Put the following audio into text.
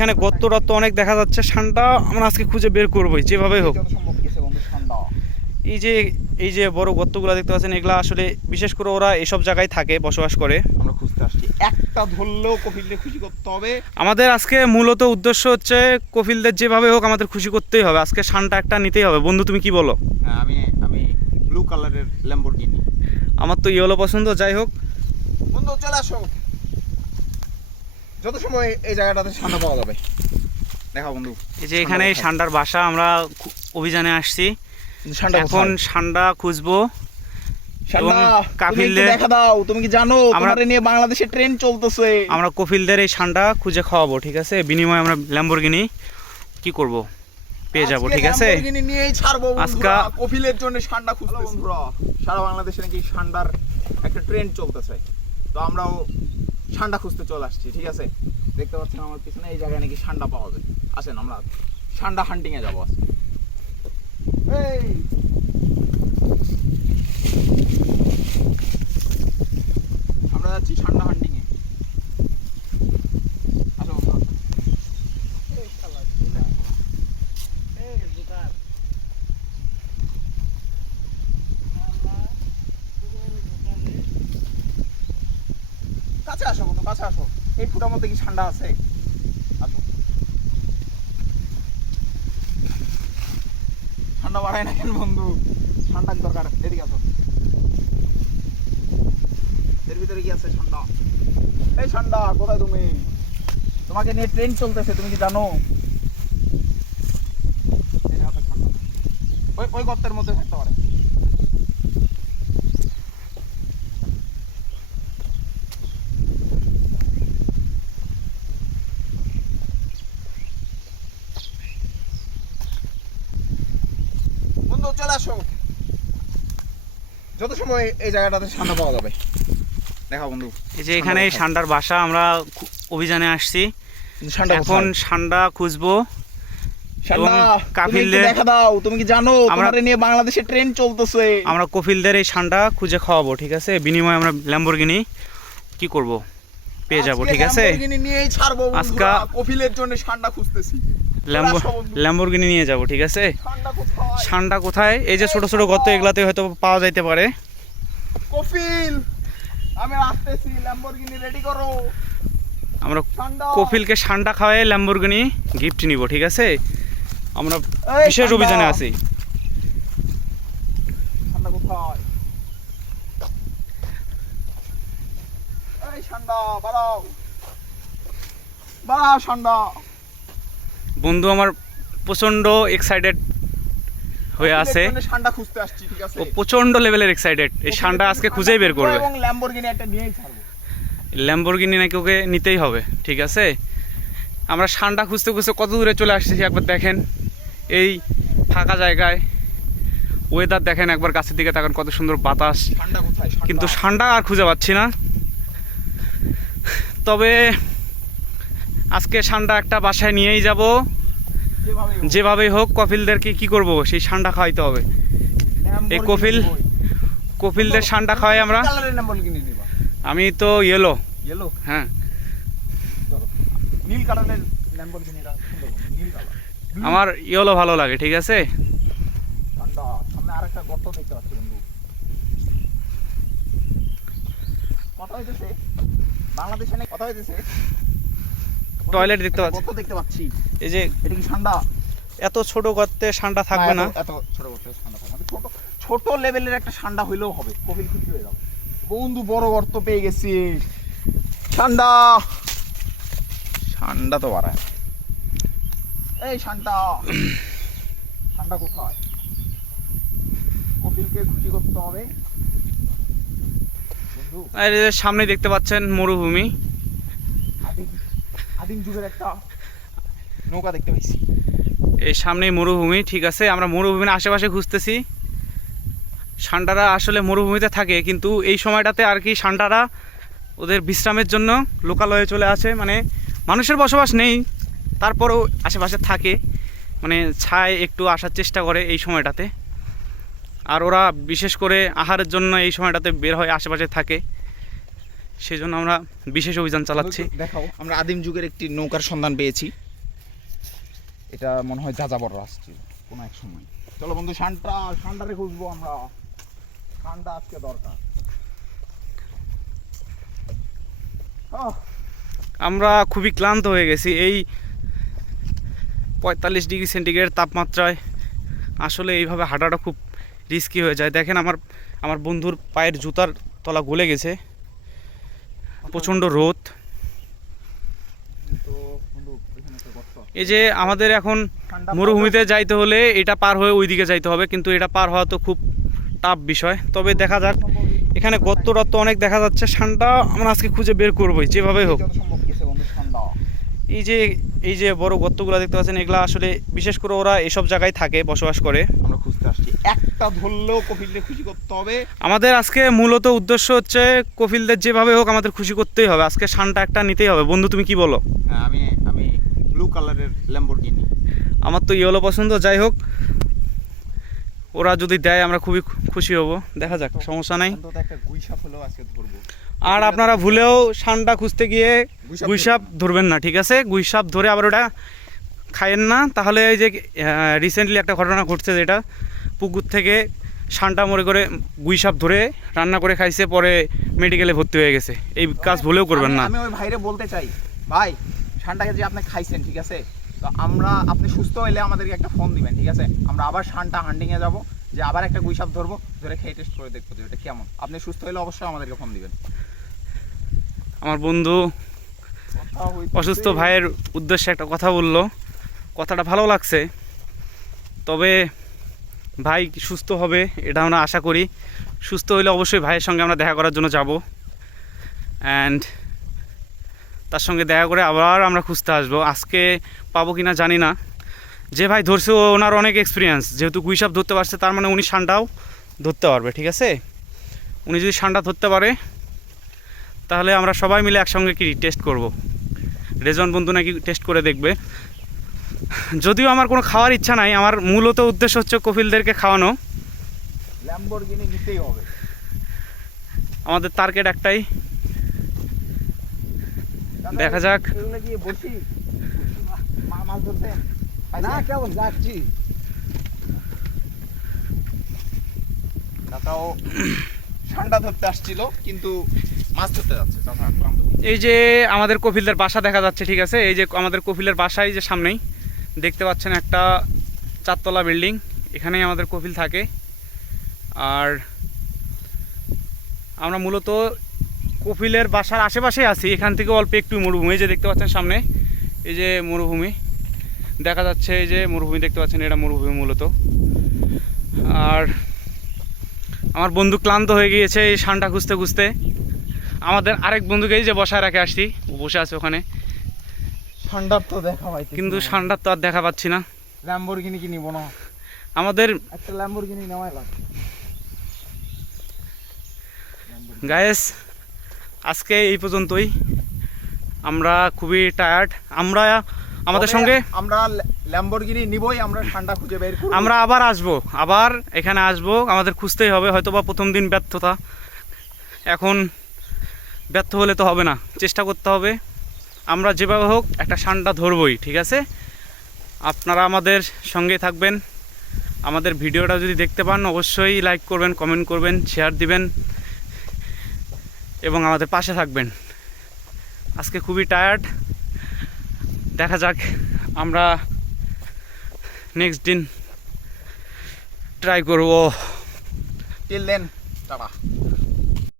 এখানে গর্ত টত্ত অনেক দেখা যাচ্ছে। ষাঁড়টা আমরা আজকে খুঁজে বের করবোই যেভাবে হোক। এই যে বড় গর্তগুলো দেখতে পাচ্ছেন, এগুলা আসলে বিশেষ করে ওরা এসব জায়গায় থাকে, বসবাস করে। আমরা খুঁজতে আসছি, একটা ধরলেও কপিলদের খুশি করতে হবে। আমাদের আজকে মূলত উদ্দেশ্য হচ্ছে কপিলদের যেভাবে হোক আমাদের খুশি করতেই হবে। আজকে ষাঁড়টা একটা নিতেই হবে। বন্ধু তুমি কি বলো? হ্যাঁ, আমি ব্লু কালারের ল্যাম্বরগিনি। আমার তো ইয়েলো পছন্দ। যাই হোক বন্ধু চলে আসো, যত সময় এই জায়গাটাতে ষাঁড় পাওয়া যাবে। দেখা বন্ধু, এই যে এখানে ষাঁড়ার বাসা। আমরা অভিযানে আসছি, এখন ষাঁড়া খুঁজবো। কাফিলদের দেখা দাও। তুমি কি জানো আমাদের নিয়ে বাংলাদেশে ট্রেন চলতেছে? আমরা কপিলদের এই ষাঁড়া খুঁজে খাওয়াবো, ঠিক আছে? বিনিময়ে আমরা ল্যাম্বরগিনি কি করব, পেয়ে যাব, ঠিক আছে? ল্যাম্বরগিনি নিয়েই ছাড়বো আজকে। কপিলের জন্য ষাঁড়া খুঁজতেছি বন্ধুরা। সারা বাংলাদেশে নাকি ষাঁড়ার একটা ট্রেন চলতেছে, তো আমরাও ষাঁড়া খুঁজতে চলে আসছি, ঠিক আছে? দেখতে পাচ্ছেন আমার পিছনে এই জায়গায় নাকি ষাঁড়া পাওয়া যায়। আসেন আমরা ষাঁড়া হান্টিং এ যাবো আজকে। এই আমরা যাচ্ছি ষাঁড়া হান্টিং এ। আসো কাছে আসো বন্ধু, কাছে আসো। এই ফুটার মধ্যে কি ঠান্ডা আছে? আসো, ঠান্ডা বাড়ায় না কেন বন্ধু? ঠান্ডার দরকার। এদিকে আসো, এর ভিতরে কি আছে? ঠান্ডা। এই ঠান্ডা কোথায় তুমি? তোমাকে নিয়ে ট্রেন চলতেছে, তুমি কি জানো? ওই গর্তের মধ্যে থাকতে পারে। বন্ধু চলে আসো, যত সময় এই জায়গাটাতে ঠান্ডা পাওয়া যাবে। দেখা বন্ধু, এই যে এখানে ষাঁড়ার বাসা। আমরা অভিযানে আসছি, এখন ষাঁড়া খুঁজবো। কাফিলদের দেখা দাও। তুমি কি জানো আমাদের নিয়ে বাংলাদেশে ট্রেন চলতেছে? আমরা কপিলদের এই ষাঁড়া খুঁজে খাওয়াবো, ঠিক আছে? বিনিময়ে আমরা ল্যাম্বরগিনি কি করব, পেয়ে যাব, ঠিক আছে? ল্যাম্বরগিনি নিয়েই ছাড়বো আজকে। কপিলের জন্য ষাঁড়া খুঁজতেছি, ল্যাম্বরগিনি নিয়ে যাব, ঠিক আছে? ষাঁড়া কোথায়? এই যে ছোট ছোট গর্ত, এগুলাতে হয়তো পাওয়া যাইতে পারে। কপিল আমি আসতেছি, ল্যাম্বরগিনি রেডি করো। আমরা কপিলকে ষাঁড়া খাওয়াই ল্যাম্বরগিনি গিফট নিব, ঠিক আছে? আমরা বিশেষ অভিযানে আছি। ষাঁড়া কোথায়? এই ষাঁড়া বাড়াও, বাড়াও ষাঁড়া। বন্ধু আমার প্রচন্ড এক্সাইটেড হয়ে আছে, ষাঁড়া খুঁজতে আসছি, ঠিক আছে? ও প্রচন্ড লেভেলের এক্সাইটেড। এই ষাঁড়া আজকে খুঁজেই বের করবে এবং ল্যাম্বরগিনি একটা নিয়েই ছাড়বো। ল্যাম্বরগিনি নাকি ওকে নিতেই হবে, ঠিক আছে? আমরা ষাঁড়া খুঁজতে খুঁজতে কত দূরে চলে আসছি একবার দেখেন। এই ফাঁকা জায়গায় ওয়েদার দেখেন, একবার গাছের দিকে তাকান, কত সুন্দর বাতাস। কিন্তু ষাঁড়া আর খুঁজে পাচ্ছি না। তবে আজকে ষাঁড়া একটা বাসায় নিয়েই যাব, যেভাবেই হোক। কপিলদেরকে কি করব, সেই ষাঁড়া খাওয়াইতে হবে। এই কপিলদের ষাঁড়া খাওয়াই আমরা। আমি তো ইয়েলো। হ্যাঁ, নীল কালারের ল্যাম্বরগিনিটা সুন্দর, নীল কালার। আমার ইয়েলো ভালো লাগে, ঠিক আছে? ঠান্ডা। সামনে আরেকটা গর্ত দেখতে পাচ্ছি বন্ধু। কথা হইতেছে বাংলাদেশে নাকি কথা হইতেছে টয়লেট দেখতে পাচ্ছি, গর্ত দেখতে পাচ্ছি। এই যে এটা কি ঠান্ডা? এত ছোট গর্তে ষাঁড়া থাকবে না। এত ছোট গর্তে ঠান্ডা থাকবে না। ছোট লেভেলের একটা ঠান্ডা হইলেও হবে, কপিল খুশি হয়ে যাবে। বন্ধু বড় গর্ত পেয়ে গেছি। ঠান্ডা ঠান্ডা তো বাড়ায়। এই ঠান্ডা, ঠান্ডা কোথায়? কপিলকে খুশি করতে হবে। আর সামনে দেখতে পাচ্ছেন মরুভূমি। আদিম যুগের একটা নৌকা দেখতে পাইছি। এই সামনেই মরুভূমি, ঠিক আছে? আমরা মরুভূমির আশেপাশে খুঁজতেছি। ষাঁড়ারা আসলে মরুভূমিতে থাকে, কিন্তু এই সময়টাতে আর কি ষাঁড়ারা ওদের বিশ্রামের জন্য লোকালয়ে চলে আসে। মানে মানুষের বসবাস নেই, তারপরেও আশেপাশে থাকে, মানে ছায় একটু আসার চেষ্টা করে এই সময়টাতে। আর ওরা বিশেষ করে আহারের জন্য এই সময়টাতে বের হয়, আশেপাশে থাকে। সেই জন্য আমরা বিশেষ অভিযান চালাচ্ছি। দেখাও, আমরা আদিম যুগের একটি নৌকার সন্ধান পেয়েছি। এটা মনে হয় যাযাবর আসছিল কোনো এক সময়। চলো বন্ধু, ঠান্ডারে খুঁজবো আমরা। ঠান্ডা আজকে দরকার। আমরা খুবই ক্লান্ত হয়ে গেছি এই 45 ডিগ্রি সেন্টিগ্রেড তাপমাত্রায়। আসলে এইভাবে হাঁটাটা খুব রিস্কি হয়ে যায়। দেখেন আমার বন্ধুর পায়ের জুতার তলা গলে গেছে, প্রচণ্ড রোদ। তো বন্ধু এখানে একটা গর্ত। এই যে আমাদের এখন মরুভূমিতে যাইতে হলে এটা পার হয়ে ওইদিকে যাইতে হবে, কিন্তু এটা পার হওয়া তো খুব টাফ বিষয়। তবে দেখা যাক, এখানে গর্ত টত্ত অনেক দেখা যাচ্ছে। ঠান্ডা আমরা আজকে খুঁজে বের করবোই যেভাবে হোক। যত সম্ভব গেছে বন্ধু ঠান্ডা। এই যে বড় গর্তগুলো দেখতে পাচ্ছেন, এগুলা আসলে বিশেষ করে ওরা এসব জায়গায় থাকে, বসবাস করে। আমরা খুঁজতে আসছি, একটা ধরলেও কপিলকে খুশি করতে হবে। আমাদের আজকে মূলত উদ্দেশ্য হচ্ছে কপিলদের যেভাবে হোক আমাদের খুশি করতেই হবে। আজকে শানটা একটা নিতেই হবে। বন্ধু তুমি কি বলো? হ্যাঁ, আমি ব্লু কালারের ল্যাম্বরগিনি। আমার তো ইয়েলো পছন্দ। যাই হোক, ওরা যদি দেয় আমরা খুবই খুশি হব। দেখা যাক, সমস্যা নাই। অন্তত একটা গুইসাপ হলেও আজকে ধরবো। আর আপনারা ভুলেও শানটা খুঁজতে গিয়ে গুইসাপ ধরবেন না, ঠিক আছে? গুইসাপ ধরে আবার ওটা খায়েন না, তাহলে এই যে রিসেন্টলি একটা ঘটনা ঘটছে, যেটা পুকুর থেকে শানটা মরে করে গুইসাপ ধরে রান্না করে খাইছে, পরে মেডিকেলে ভর্তি হয়ে গেছে। এই কাজ ভুলেও করবেন না। আমি ওই ভাইরে বলতে চাই, ভাই শানটাকে যে আপনি খাইছেন, ঠিক আছে, তো আপনি সুস্থ হইলে আমাদেরকে একটা ফোন দিবেন, ঠিক আছে? আমরা আবার শানটা হান্ডিংয়ে যাব, যে আবার একটা গুইসাপ ধরবো, ধরে খেয়ে টেস্ট করে দেখবো যে এটা কেমন। আপনি সুস্থ হলে অবশ্যই আমাদেরকে ফোন দিবেন। আমার বন্ধু অসুস্থ ভাইয়ের উদ্দেশ্যে একটা কথা বললো, কথাটা ভালো লাগছে। তবে ভাই সুস্থ হবে এটা আমরা আশা করি। সুস্থ হইলে অবশ্যই ভাইয়ের সঙ্গে আমরা দেখা করার জন্য যাব, অ্যান্ড তার সঙ্গে দেখা করে আবার আমরা খুঁজতে আসবো। আজকে পাবো কিনা জানি না। যে ভাই ধরছে ওনার অনেক এক্সপিরিয়েন্স, যেহেতু গুইসাপ ধরতে পারছে, তার মানে উনি শানটাও ধরতে পারবে, ঠিক আছে? উনি যদি শানটা ধরতে পারে, তাহলে আমরা সবাই মিলে একসঙ্গে কি টেস্ট করব। রেজন বন্ধু নাকি টেস্ট করে দেখবে। যদিও আমার কোনো খাওয়ার ইচ্ছা নাই, আমার মূলত উদ্দেশ্য হচ্ছে কপিলদেরকে খাওয়ানো। ল্যাম্বরগিনি নিতেই হবে। আমাদের টার্গেট একটাই, দেখা যাক। এগুলো কি বসি মাছ ধরতে না, কেমন যাচ্ছি কাকাও ঠান্ডা ধরতে আসছিল, কিন্তু মাছ ধরতে যাচ্ছে। এই যে আমাদের কপিলদের বাসা দেখা যাচ্ছে, ঠিক আছে? এই যে আমাদের কপিলের বাসায় যে সামনেই দেখতে পাচ্ছেন একটা 4 তলা বিল্ডিং, এখানেই আমাদের কপিল থাকে। আর আমরা মূলত কপিলের বাসার আশেপাশেই আছি। এখান থেকে অল্প একটু মরুভূমি, এই যে দেখতে পাচ্ছেন সামনে, এই যে মরুভূমি দেখা যাচ্ছে। এই যে মরুভূমি দেখতে পাচ্ছেন, এটা মরুভূমি মূলত। আর আমার বন্ধু ক্লান্ত হয়ে গিয়েছে এই শানটা খুঁজতে খুঁজতে। আমাদের আরেক বন্ধুকে এই যে বসায় রাখে আসছি, ও বসে আছে ওখানে। ঠান্ডার তো দেখা পাই, কিন্তু ঠান্ডার তো আর দেখা পাচ্ছি না। ল্যাম্বরগিনি কি নিব না? আমাদের একটা ল্যাম্বরগিনি নেওয়াই লাগবে। গায়েস, আজকে এই পর্যন্তই। আমরা খুবই টায়ার্ড। আমাদের সঙ্গে আমরা ল্যাম্বরগিনি নিবই, আমরা ঠান্ডা খুঁজে বের করব। আমরা আবার আসবো, আবার এখানে আসবো। আমাদের খুঁজতেই হবে। হয়তো বা প্রথম দিন ব্যর্থতা, এখন ব্যর্থ হলে তো হবে না, চেষ্টা করতে হবে। আমরা যেভাবে হোক একটা শানটা ধরবই, ঠিক আছে? আপনারা আমাদের সঙ্গে থাকবেন। আমাদের ভিডিওটা যদি দেখতে পান, অবশ্যই লাইক করবেন, কমেন্ট করবেন, শেয়ার দিবেন এবং আমাদের পাশে থাকবেন। আজকে খুবই টায়ার্ড। দেখা যাক, আমরা নেক্সট দিন ট্রাই করব। Till then, tata.